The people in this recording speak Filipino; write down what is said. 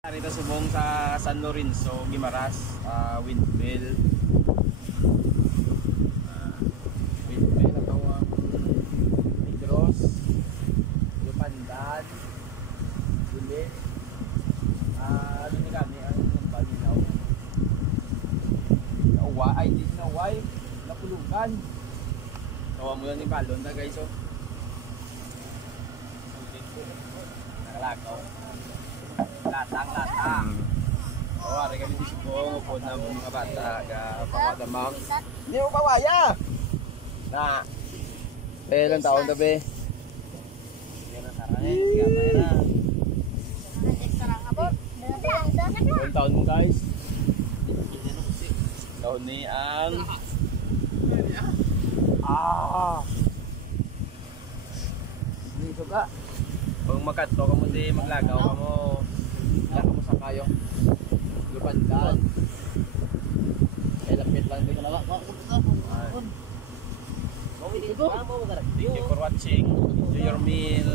Narito subong sa San Lorenzo, Guimaras, windmill. Windmill at ang Negros, Lupandan, Dili. Ano ni kami ang Balinaw. Nauwa, ay di sinaway, napulugan. Tawa mo lang ni balon na guys, oh. Nakalakaw. Latang. Ari kami di sipo po na mga bata ga pamadamang. Hindi mo pawaya. Na. Ilang taon na be? Yan ang sarang eh, gamay na. Ilang taon mo guys? Taon ni ang dito ka. Kung magkanto ka mo di maglagaw ka mo. Wala ka mo sa kayong Lupandan. Lapit lang din ka na. Thank you for watching. Enjoy your meal.